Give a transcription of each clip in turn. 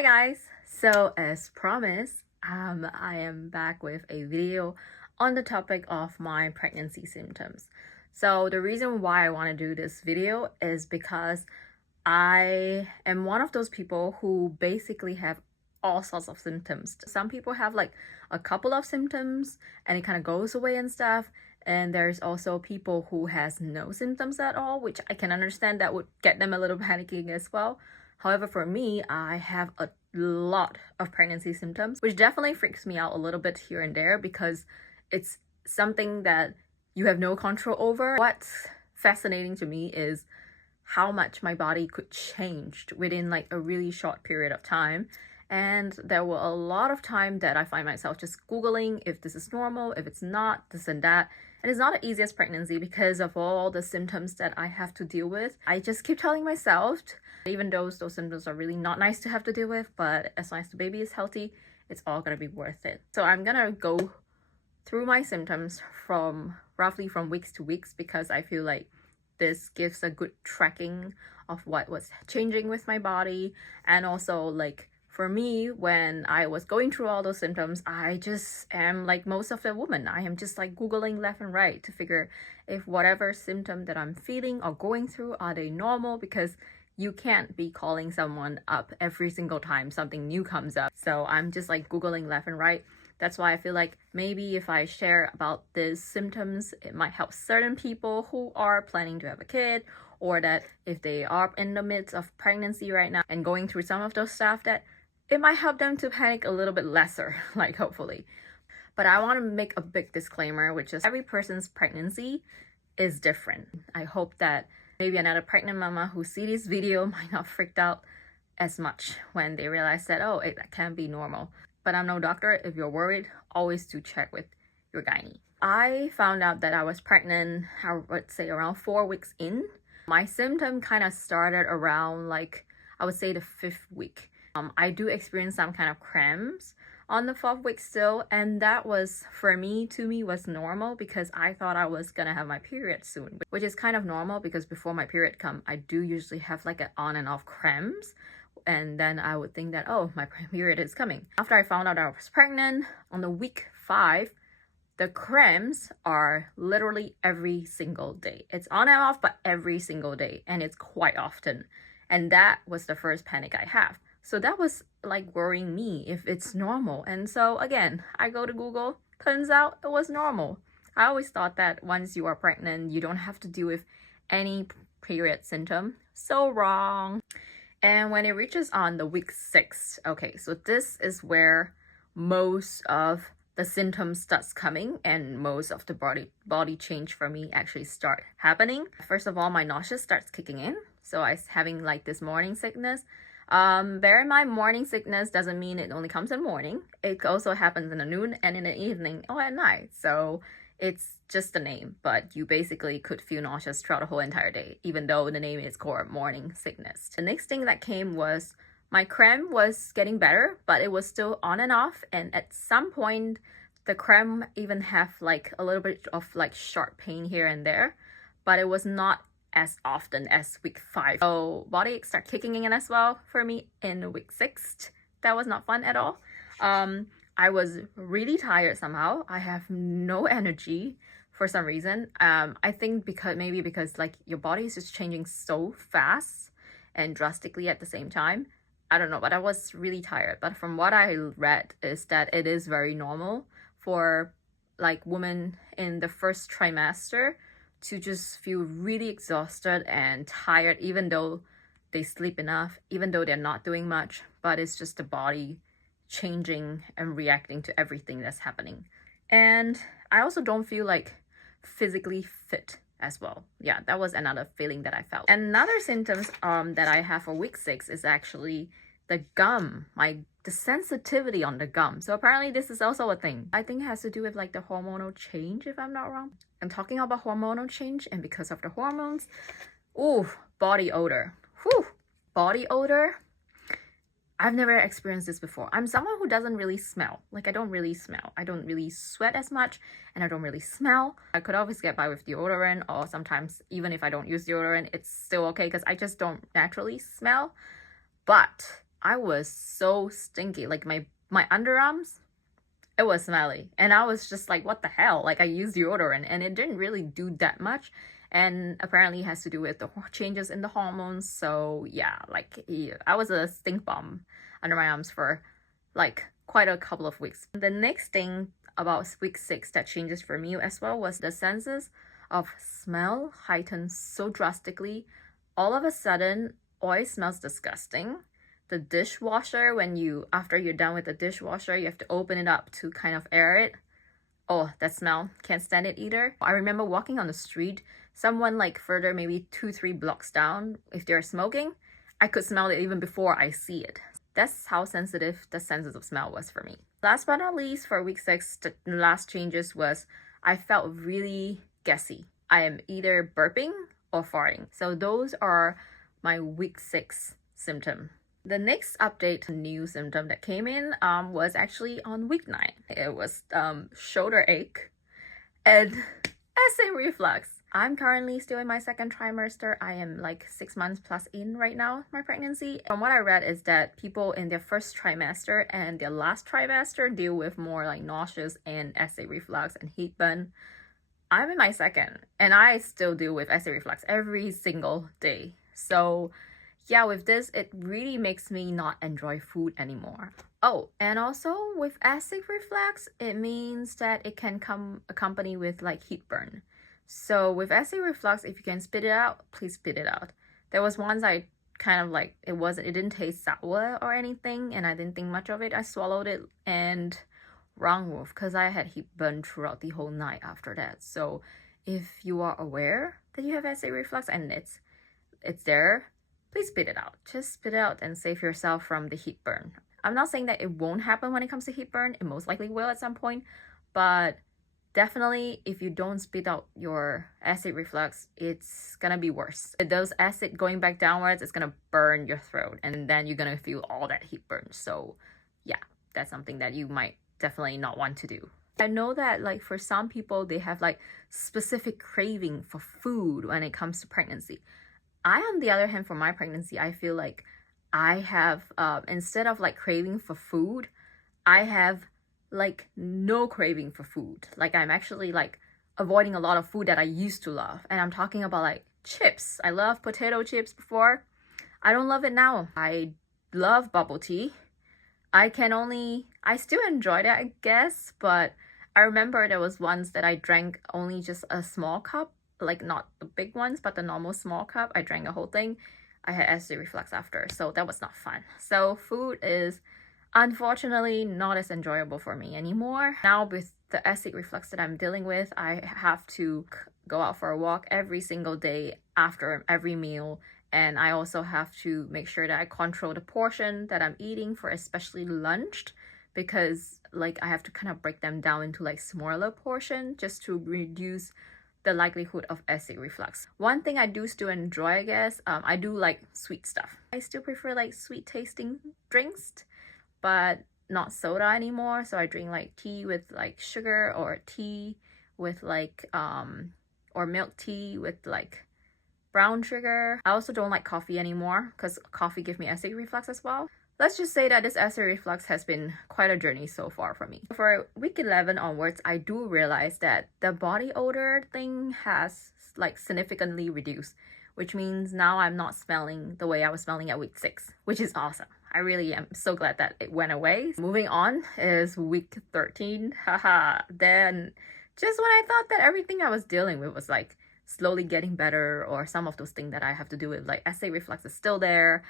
Hi guys! So as promised, I am back with a video on the topic of my pregnancy symptoms. So the reason why I want to do this video is because I am one of those people who basically have all sorts of symptoms. Some people have like a couple of symptoms and it kind of goes away and stuff. And there's also people who has no symptoms at all, which I can understand that would get them a little panicking as well. However, for me, I have a lot of pregnancy symptoms, which definitely freaks me out a little bit here and there because it's something that you have no control over. What's fascinating to me is how much my body could change within like a really short period of time. And there were a lot of time that I find myself just Googling if this is normal, if it's not, this and that. And it's not the easiest pregnancy because of all the symptoms that I have to deal with. I just keep telling myself, even though those symptoms are really not nice to have to deal with, but as long as the baby is healthy, it's all gonna be worth it. So I'm gonna go through my symptoms from roughly from weeks to weeks because I feel like this gives a good tracking of what was changing with my body. And also, like, for me, when I was going through all those symptoms, I just am like most of the women. I am just like Googling left and right to figure if whatever symptom that I'm feeling or going through, are they normal? Because you can't be calling someone up every single time something new comes up. So I'm just like Googling left and right. That's why I feel like maybe if I share about these symptoms, it might help certain people who are planning to have a kid, or that if they are in the midst of pregnancy right now and going through some of those stuff, that it might help them to panic a little bit lesser, like hopefully. But I want to make a big disclaimer, which is every person's pregnancy is different. I hope that maybe another pregnant mama who see this video might not freak out as much when they realize that, oh, it can be normal. But I'm no doctor. If you're worried, always do check with your gynae. I found out that I was pregnant, I would say around 4 weeks in. My symptom kind of started around like, I would say the 5th week. I do experience some kind of cramps on the 4th week still, and that was, for me, to me, was normal because I thought I was gonna have my period soon, which is kind of normal because before my period come, I do usually have like an on and off cramps, and then I would think that, oh, my period is coming. After I found out I was pregnant, on the week 5, the cramps are literally every single day. It's on and off, but every single day, and it's quite often. And that was the first panic I have. So that was like worrying me if it's normal. And so again, I go to Google, turns out it was normal. I always thought that once you are pregnant, you don't have to deal with any period symptom. So wrong. And when it reaches on the week 6, okay, so this is where most of the symptoms starts coming and most of the body change for me actually start happening. First of all, my nausea starts kicking in. So I was having like this morning sickness. Bear in mind, morning sickness doesn't mean it only comes in the morning. It also happens in the noon and in the evening or at night. So it's just a name, but you basically could feel nauseous throughout the whole entire day, even though the name is called morning sickness. The next thing that came was my cramp was getting better, but it was still on and off. And at some point, the cramp even have like a little bit of like sharp pain here and there, but it was not as often as week 5. So body aches start kicking in as well for me in week 6. That was not fun at all. I was really tired somehow. I have no energy for some reason. I think because like your body is just changing so fast and drastically at the same time. I don't know, but I was really tired. But from what I read is that it is very normal for like women in the first trimester to just feel really exhausted and tired, even though they sleep enough, even though they're not doing much, but it's just the body changing and reacting to everything that's happening. And I also don't feel like physically fit as well. Yeah, that was another feeling that I felt. Another symptoms that I have for week 6 is actually the gum, the sensitivity on the gum. So apparently this is also a thing. I think it has to do with like the hormonal change, if I'm not wrong. I'm talking about hormonal change, and because of the hormones, body odor. Body odor. I've never experienced this before. I'm someone who doesn't really smell. Like, I don't really smell. I don't really sweat as much, and I don't really smell. I could always get by with deodorant, or sometimes even if I don't use deodorant, it's still okay because I just don't naturally smell. But I was so stinky. Like my underarms, it was smelly. And I was just like, what the hell? Like I used deodorant and it didn't really do that much. And apparently it has to do with the changes in the hormones. So yeah, like yeah, I was a stink bomb under my arms for like quite a couple of weeks. The next thing about week 6 that changes for me as well was the senses of smell heightened so drastically. All of a sudden, oil smells disgusting. The dishwasher, when you after you're done with the dishwasher, you have to open it up to kind of air it. Oh, that smell, can't stand it either. I remember walking on the street, someone like further maybe 2-3 blocks down, if they're smoking, I could smell it even before I see it. That's how sensitive the senses of smell was for me. Last but not least, for week 6, the last changes was I felt really gassy. I am either burping or farting. So those are my week 6 symptoms. The next update new symptom that came in was actually on week 9. It was shoulder ache and acid reflux. I'm currently still in my second trimester. I am like 6 months plus in right now, my pregnancy. From what I read is that people in their first trimester and their last trimester deal with more like nauseous and acid reflux and heatburn. I'm in my second and I still deal with acid reflux every single day. So yeah, with this, it really makes me not enjoy food anymore. Oh, and also with acid reflux, it means that it can come accompanied with like heatburn. So with acid reflux, if you can spit it out, please spit it out. There was once I kind of like, it didn't taste sour or anything, and I didn't think much of it. I swallowed it and wrong move, because I had heatburn throughout the whole night after that. So if you are aware that you have acid reflux and it's there, please spit it out. Just spit it out and save yourself from the heatburn. I'm not saying that it won't happen when it comes to heatburn. It most likely will at some point, but definitely if you don't spit out your acid reflux, it's gonna be worse. Those acid going back downwards, it's gonna burn your throat, and then you're gonna feel all that heatburn. So yeah, that's something that you might definitely not want to do. I know that like for some people, they have like specific craving for food when it comes to pregnancy. I, on the other hand, for my pregnancy, I feel like I have, instead of like craving for food, I have like no craving for food. Like I'm actually like avoiding a lot of food that I used to love. And I'm talking about like chips. I love potato chips before. I don't love it now. I love bubble tea. I still enjoy that, I guess, but I remember there was once that I drank only just a small cup, like not the big ones, but the normal small cup. I drank the whole thing. I had acid reflux after, so that was not fun. So food is unfortunately not as enjoyable for me anymore. Now with the acid reflux that I'm dealing with, I have to go out for a walk every single day after every meal. And I also have to make sure that I control the portion that I'm eating for especially lunch, because like I have to kind of break them down into like smaller portion just to reduce the likelihood of acid reflux. One thing I do still enjoy, I guess, I do like sweet stuff. I still prefer like sweet tasting drinks, but not soda anymore. So I drink like tea with like sugar, or tea with like or milk tea with like brown sugar. I also don't like coffee anymore because coffee gives me acid reflux as well. Let's just say that this acid reflux has been quite a journey so far for me. For week 11 onwards, I do realize that the body odor thing has like significantly reduced, which means now I'm not smelling the way I was smelling at week 6, which is awesome. I really am so glad that it went away. Moving on is week 13. Haha. Then just when I thought that everything I was dealing with was like slowly getting better, or some of those things that I have to do with like acid reflux is still there.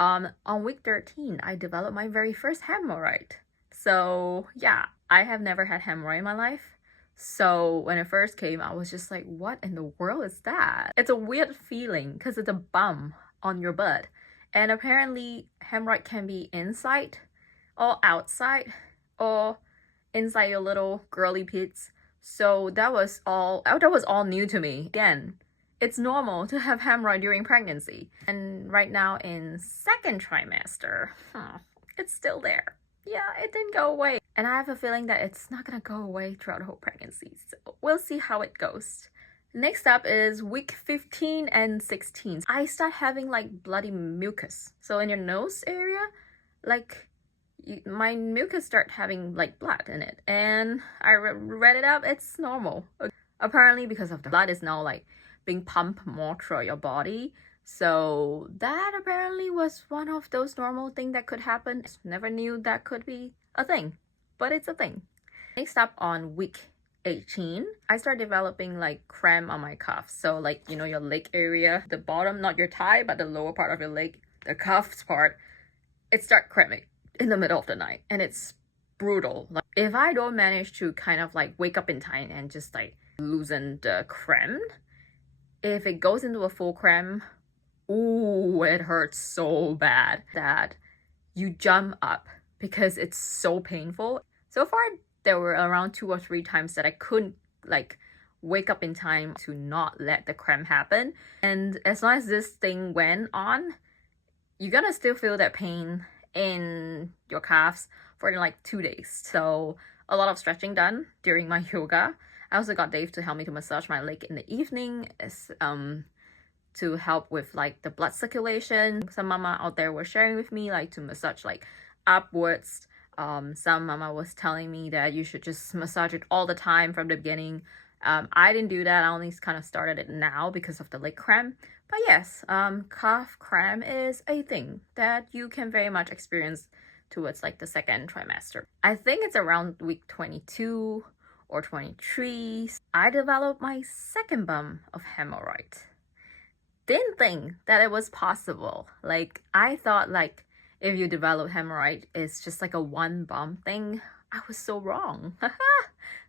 On week 13, I developed my very first hemorrhoid. So yeah, I have never had hemorrhoid in my life. So when it first came, I was just like, what in the world is that? It's a weird feeling because it's a bump on your butt. And apparently hemorrhoid can be inside or outside or inside your little girly pits. So that was all new to me. Again, it's normal to have hemorrhoid during pregnancy. And right now in second trimester, it's still there. Yeah, it didn't go away. And I have a feeling that it's not gonna go away throughout the whole pregnancy. So we'll see how it goes. Next up is week 15 and 16. I start having like bloody mucus. So in your nose area, like my mucus start having like blood in it, and I read it up, it's normal. Apparently because of the blood is now like being pumped more through your body, so that apparently was one of those normal things that could happen. Never knew that could be a thing, but it's a thing. Next up, on week 18, I start developing like cramp on my calf. So like, you know, your leg area, the bottom, not your thigh, but the lower part of your leg, the calf's part, it start cramping in the middle of the night, and it's brutal. Like if I don't manage to kind of like wake up in time and just like loosen the cramp, if it goes into a full cramp, ooh, it hurts so bad that you jump up because it's so painful. So far, there were around 2 or 3 times that I couldn't like wake up in time to not let the cramp happen. And as long as this thing went on, you're gonna still feel that pain in your calves for like 2 days. So a lot of stretching done during my yoga. I also got Dave to help me to massage my leg in the evening to help with like the blood circulation. Some mama out there were sharing with me like to massage like upwards. Some mama was telling me that you should just massage it all the time from the beginning. I didn't do that. I only kind of started it now because of the leg cramp. But yes, calf cramp is a thing that you can very much experience towards like the second trimester. I think it's around week 22 or 23. I developed my second bump of hemorrhoid. Didn't think that it was possible. Like I thought like if you develop hemorrhoid, it's just like a one bump thing. I was so wrong.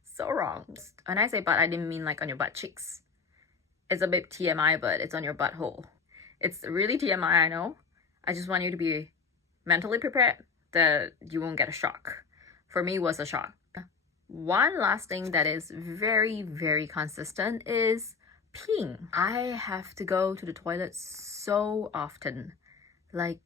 So wrong. When I say butt, I didn't mean like on your butt cheeks. It's a bit TMI, but it's on your butthole. It's really TMI, I know. I just want you to be mentally prepared that you won't get a shock. For me, it was a shock. One last thing that is very, very consistent is peeing. I have to go to the toilet so often. Like,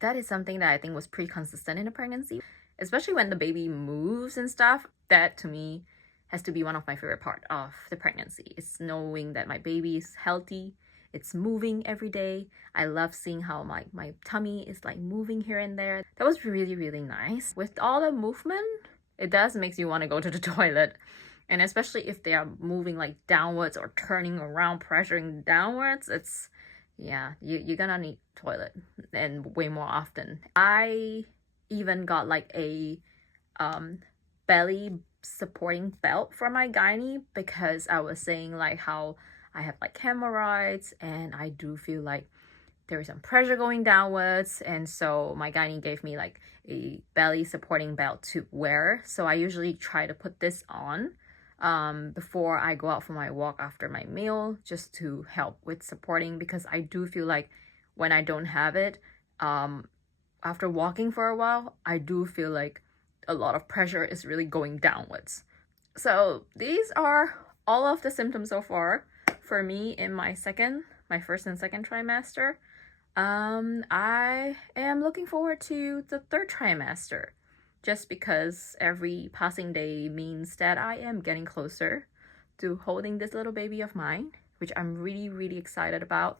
that is something that I think was pretty consistent in a pregnancy. Especially when the baby moves and stuff. That, to me, has to be one of my favorite part of the pregnancy. It's knowing that my baby is healthy, it's moving every day. I love seeing how my tummy is like moving here and there. That was really, really nice. With all the movement, it does makes you want to go to the toilet. And especially if they are moving like downwards or turning around, pressuring downwards, it's, yeah, you're gonna need toilet and way more often. I even got like a belly supporting belt for my gynae because I was saying like how I have like hemorrhoids and I do feel like there is some pressure going downwards, and so my gynae gave me like a belly supporting belt to wear. So I usually try to put this on before I go out for my walk after my meal, just to help with supporting, because I do feel like when I don't have it, after walking for a while, I do feel like a lot of pressure is really going downwards. So these are all of the symptoms so far for me in my first and second trimester. I am looking forward to the third trimester, just because every passing day means that I am getting closer to holding this little baby of mine, which I'm really, really excited about.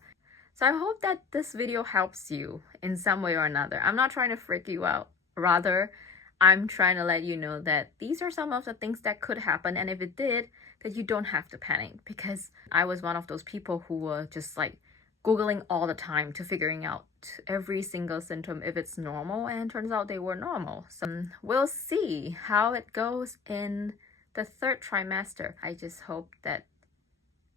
So I hope that this video helps you in some way or another. I'm not trying to freak you out. Rather, I'm trying to let you know that these are some of the things that could happen, and if it did, that you don't have to panic, because I was one of those people who were just like Googling all the time to figuring out every single symptom if it's normal, and turns out they were normal. So we'll see how it goes in the third trimester. I just hope that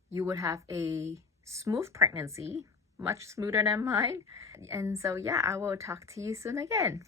you would have a smooth pregnancy, much smoother than mine. And so yeah, I will talk to you soon again.